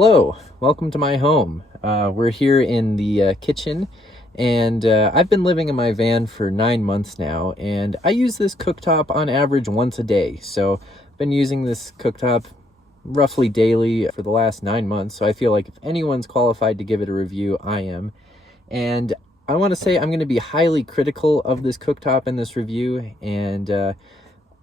Hello, welcome to my home. We're here in the kitchen, and I've been living in my van for 9 months now, and I use this cooktop on average once a day. So I've been using this cooktop roughly daily for the last 9 months, so I feel like if anyone's qualified to give it a review, I am. And I want to say I'm going to be highly critical of this cooktop in this review, and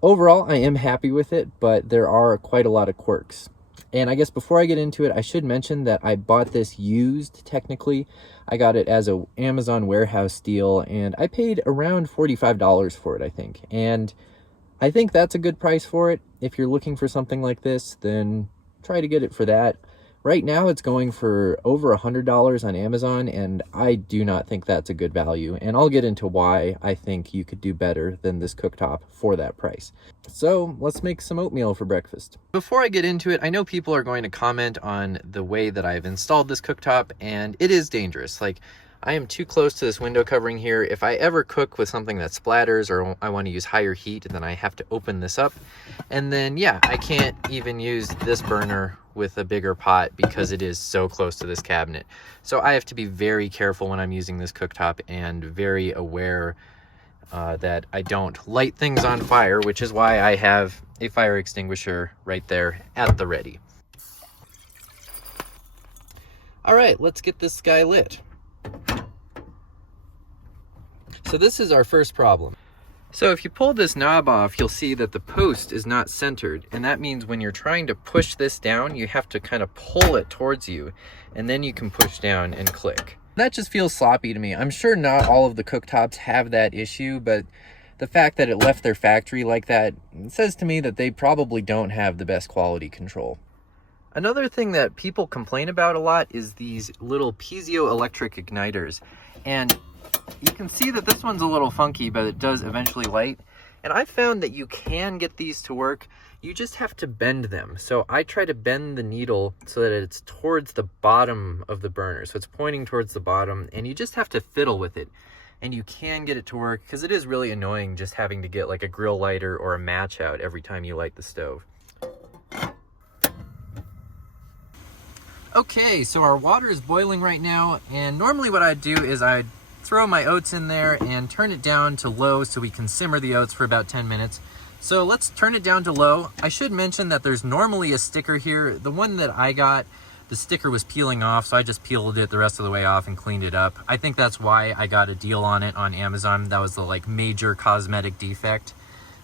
overall I am happy with it, but there are quite a lot of quirks. And I guess before I get into it, I should mention that I bought this used, technically. I got it as a Amazon warehouse deal, and I paid around $45 for it, I think. And I think that's a good price for it. If you're looking for something like this, then try to get it for that. Right now, it's going for over $100 on Amazon, and I do not think that's a good value. And I'll get into why I think you could do better than this cooktop for that price. So let's make some oatmeal for breakfast. Before I get into it, I know people are going to comment on the way that I've installed this cooktop, and it is dangerous. Like, I am too close to this window covering here. If I ever cook with something that splatters or I want to use higher heat, then I have to open this up. And then, yeah, I can't even use this burner with a bigger pot because it is so close to this cabinet. So I have to be very careful when I'm using this cooktop and very aware that I don't light things on fire, which is why I have a fire extinguisher right there at the ready. All right, let's get this guy lit. So this is our first problem. So if you pull this knob off, you'll see that the post is not centered. And that means when you're trying to push this down, you have to kind of pull it towards you, and then you can push down and click. That just feels sloppy to me. I'm sure not all of the cooktops have that issue, but the fact that it left their factory like that says to me that they probably don't have the best quality control. Another thing that people complain about a lot is these little piezoelectric igniters. And you can see that this one's a little funky, but it does eventually light. And I found that you can get these to work. You just have to bend them. So I try to bend the needle so that it's towards the bottom of the burner. So it's pointing towards the bottom, and you just have to fiddle with it. And you can get it to work, because it is really annoying just having to get like a grill lighter or a match out every time you light the stove. Okay, so our water is boiling right now, and normally what I'd do is I'd throw my oats in there and turn it down to low so we can simmer the oats for about 10 minutes. So let's turn it down to low. I should mention that there's normally a sticker here. The one that I got, the sticker was peeling off, so I just peeled it the rest of the way off and cleaned it up. I think that's why I got a deal on it on Amazon. That was the like major cosmetic defect.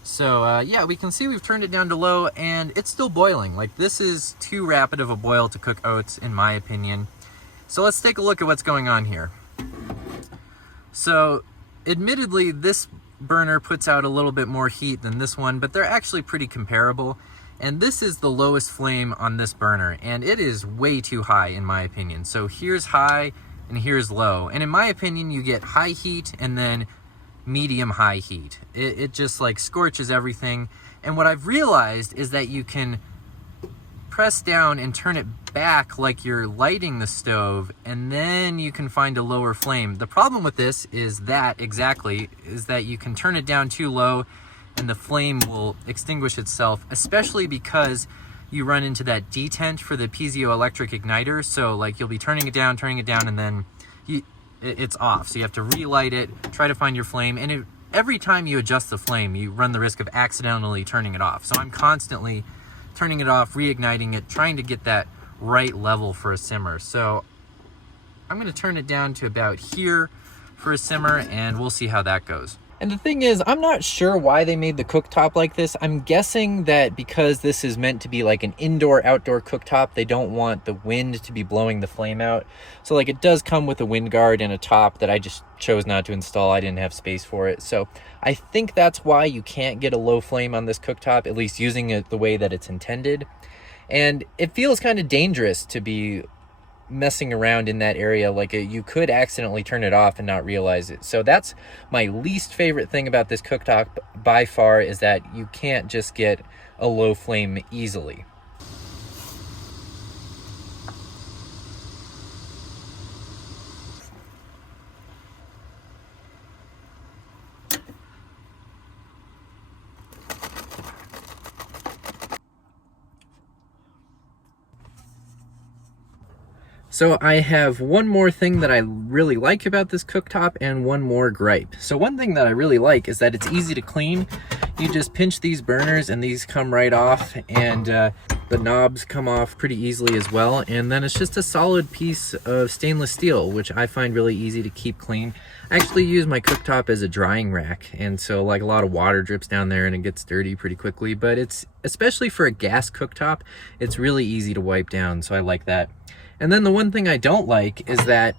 So yeah, we can see we've turned it down to low, and it's still boiling. Like, this is too rapid of a boil to cook oats, in my opinion. So let's take a look at what's going on here. So admittedly, this burner puts out a little bit more heat than this one, but they're actually pretty comparable. And this is the lowest flame on this burner, and it is way too high in my opinion. So here's high and here's low. And in my opinion, you get high heat and then medium high heat. It just like scorches everything. And what I've realized is that you can press down and turn it back like you're lighting the stove, and then you can find a lower flame. The problem with this is that you can turn it down too low and the flame will extinguish itself, especially because you run into that detent for the piezoelectric igniter. So like, you'll be turning it down, and then it's off. So you have to relight it, try to find your flame, and every time you adjust the flame, you run the risk of accidentally turning it off. So I'm constantly turning it off, reigniting it, trying to get that right level for a simmer. So I'm going to turn it down to about here for a simmer, and we'll see how that goes. And the thing is, I'm not sure why they made the cooktop like this. I'm guessing that because this is meant to be like an indoor-outdoor cooktop, they don't want the wind to be blowing the flame out. So like, it does come with a wind guard and a top that I just chose not to install. I didn't have space for it. So I think that's why you can't get a low flame on this cooktop, at least using it the way that it's intended. And it feels kind of dangerous to be messing around in that area. Like, you could accidentally turn it off and not realize it. So that's my least favorite thing about this cooktop by far, is that you can't just get a low flame easily. So I have one more thing that I really like about this cooktop and one more gripe. So one thing that I really like is that it's easy to clean. You just pinch these burners and these come right off, and the knobs come off pretty easily as well. And then it's just a solid piece of stainless steel, which I find really easy to keep clean. I actually use my cooktop as a drying rack, and so like a lot of water drips down there and it gets dirty pretty quickly, but it's, especially for a gas cooktop, it's really easy to wipe down, so I like that. And then the one thing I don't like is that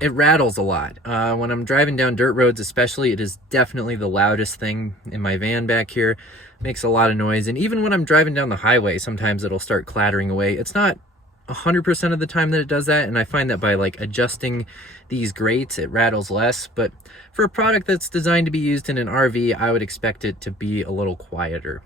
it rattles a lot. When I'm driving down dirt roads especially, it is definitely the loudest thing in my van back here. It makes a lot of noise. And even when I'm driving down the highway, sometimes it'll start clattering away. It's not 100% of the time that it does that, and I find that by like adjusting these grates, it rattles less. But for a product that's designed to be used in an RV, I would expect it to be a little quieter.